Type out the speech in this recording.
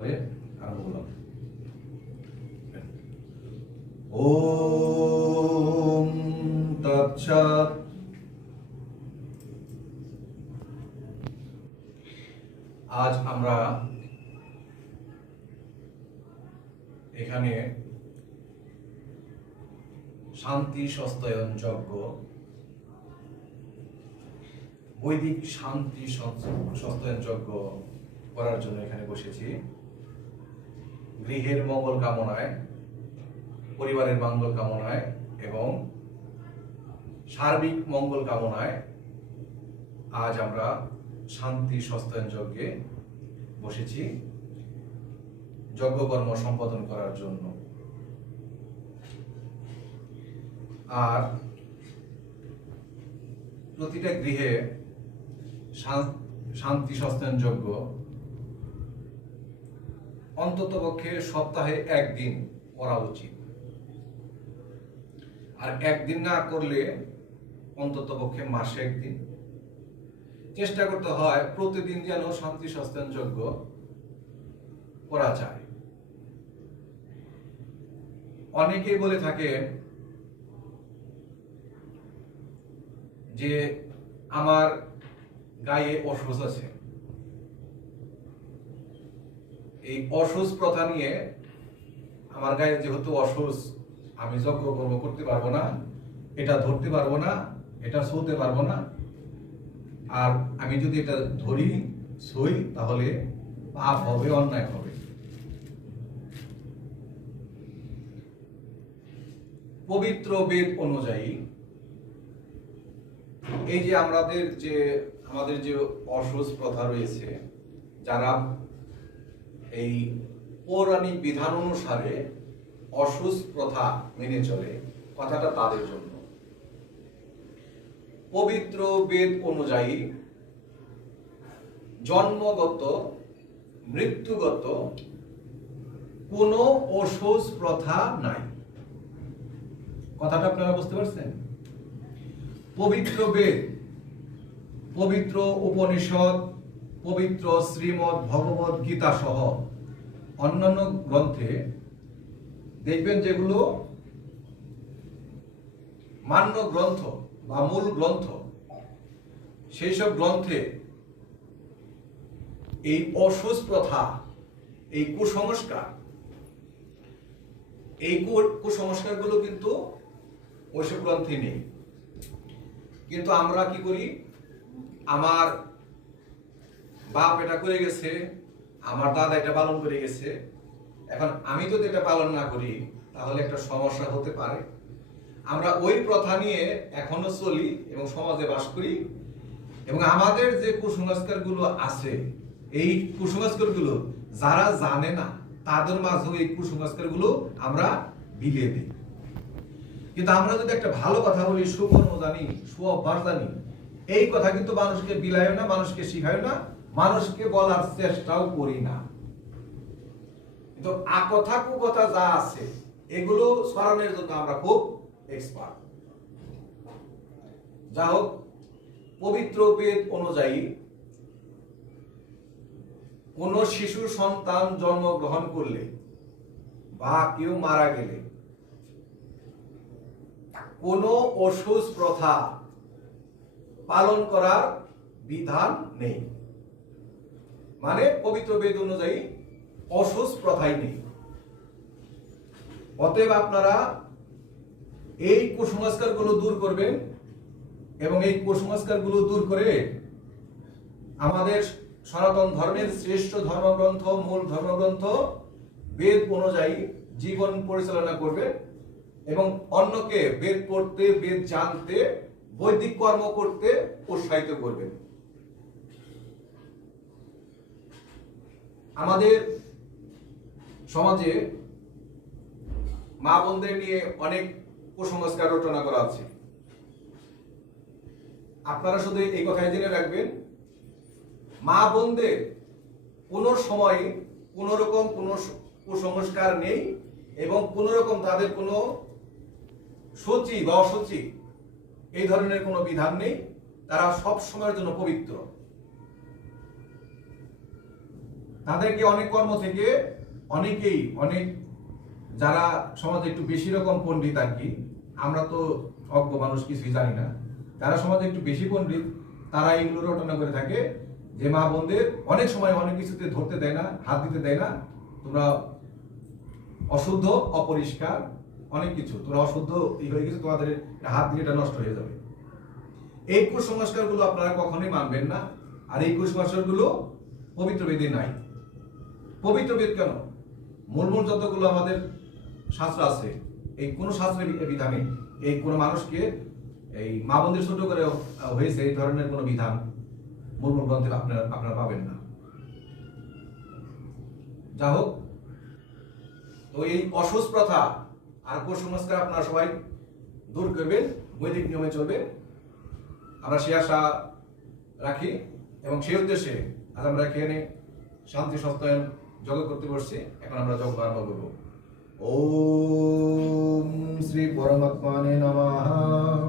আরম্ভ করলাম। ওম তৎসৎ। আজ আমরা এখানে শান্তি সস্তায়ন যজ্ঞ, বৈদিক শান্তি সস্তায়ন যজ্ঞ করার জন্য এখানে বসেছি। গৃহের মঙ্গল কামনায়, পরিবারের মঙ্গল কামনায় এবং সার্বিক মঙ্গল কামনায় আজ আমরা শান্তি সস্তায়ন যজ্ঞে বসেছি যজ্ঞকর্ম সম্পাদন করার জন্য। আর প্রতিটা গৃহে শান্তি সস্তায়ন যজ্ঞ অন্ততপক্ষে সপ্তাহে একদিন করা উচিত, আর একদিন না করলে অন্ততপক্ষে মাসে একদিন চেষ্টা করতে হয় প্রতিদিন যেন শান্তি সস্তায়ন যজ্ঞ করা যায়। অনেকেই বলে থাকে যে আমার গায়ে অসুখ আছে, এই অসুখ প্রথা নিয়ে আমার গায়ে যেহেতু অসুখ, আমি যজ্ঞ কর্ম করতে পারবো না, এটা ধরতে পারবো না, এটা ছুঁতে পারবো না, আর আমি যদি এটা ধরি ছুঁই তাহলে পাপ হবে, অন্যায় হবে। পবিত্র বেদ অনুযায়ী এই যে আমাদের যে অসুখ প্রথা রয়েছে, যারা এই পৌরাণিক বিধান অনুসারে অসুখ প্রথা মেনে চলে, কথাটা তাদের জন্য। পবিত্র বেদ অনুযায়ী জন্মগত, মৃত্যুগত কোনো অসুখ প্রথা নাই। কথাটা আপনারা বুঝতে পারছেন? পবিত্র বেদ, পবিত্র উপনিষদ, পবিত্র শ্রীমদ্ ভগবত গীতা সহ অন্যান্য গ্রন্থে দেখবেন যেগুলো মান্য গ্রন্থ বা মূল গ্রন্থ, সেই সব গ্রন্থে এই অসুখ প্রথা, এই কুসংস্কার, এই কুসংস্কারগুলো কিন্তু ওইসব গ্রন্থে নেই। কিন্তু আমরা কি করি, আমার বাপ এটা করে গেছে, আমার দাদা এটা পালন করে গেছে, এখন আমি যদি এটা পালন না করি তাহলে একটা সমস্যা হতে পারে। আমরা ওই প্রথা নিয়ে এখনো চলি এবং সমাজে বাস করি, এবং আমাদের যে কুসংস্কারগুলো আছে, এই কুসংস্কারগুলো যারা জানে না তাদের মাঝেও এই কুসংস্কারগুলো আমরা বিলিয়ে দিই। কিন্তু আমরা যদি একটা ভালো কথা বলি, সুকর্ম জানি, সুঅভ্যাস জানি, এই কথা কিন্তু মানুষকে বিলায় না, মানুষকে শিখায় না, মানুষকে বলার চেষ্টাও করি না। কিন্তু আকথা কুকথা যা আছে এগুলো স্মরণের জন্য আমরা খুব এক্সপার্ট। যা হোক, পবিত্র বেদ অনুযায়ী কোন শিশু সন্তান জন্মগ্রহণ করলে বা কেউ মারা গেলে কোন অসুখ প্রথা পালন করার বিধান নেই। মানে পবিত্র বেদ অনুযায়ী অসুখ প্রথাই নেই। অতএব আপনারা এই কুসংস্কারগুলো দূর করবেন, এবং এই কুসংস্কারগুলো দূর করে আমাদের সনাতন ধর্মের শ্রেষ্ঠ ধর্মগ্রন্থ, মূল ধর্মগ্রন্থ বেদ অনুযায়ী জীবন পরিচালনা করবেন, এবং অন্যকে বেদ পড়তে, বেদ জানতে, বৈদিক কর্ম করতে উৎসাহিত করবেন। আমাদের সমাজে মা বোনদের নিয়ে অনেক কুসংস্কার রচনা করা আছে। আপনারা শুধু এই কথাই জেনে রাখবেন, মা বোনদের কোন সময় কোন রকম কোন কুসংস্কার নেই, এবং কোন রকম তাদের কোনো সূচি বা অসুচি এই ধরনের কোনো বিধান নেই। তারা সব সময়ের জন্য পবিত্র। তাদেরকে অনেক কর্ম থেকে অনেকেই অনেক যারা সমাজে একটু বেশি রকম পণ্ডিত আর কি, আমরা তো অজ্ঞ মানুষ কিছুই জানি না, যারা সমাজে একটু বেশি পণ্ডিত তারা এইগুলো রটনা করে থাকে যে মা বোনদের অনেক সময় অনেক কিছুতে ধরতে দেয় না, হাত দিতে দেয় না, তোমরা অশুদ্ধ, অপরিষ্কার, অনেক কিছু তোমরা অশুদ্ধ হয়ে গেছে, তোমাদের হাত দিয়ে এটা নষ্ট হয়ে যাবে। এই কুসংস্কার গুলো আপনারা কখনোই মানবেন না। আর এই কুসংস্কার গুলো পবিত্র বেদে নাই। পবিত্র বেদ কেন, মূল যতগুলো আমাদের শাস্ত্র আছে, এই কোন শাস্ত্রের বিধানে এই কোন মানুষকে এই মা বোনদের ছোট করে হয়েছে এই ধরনের কোন বিধান মূল গ্রন্থে আপনারা পাবেন না। যা হোক, তো এই অসুস্থ প্রথা আর কুসংস্কার আপনারা সবাই দূর করবেন, বৈদিক নিয়মে চলবে, আমরা সে আশা রাখি। এবং সেই উদ্দেশ্যে আজ আমরা এখানে শান্তি সত্যায়ন যজ্ঞ করতে বসছি। এখন আমরা যজ্ঞ আরম্ভ করব। ওম শ্রী পরমাত্মানে নমঃ।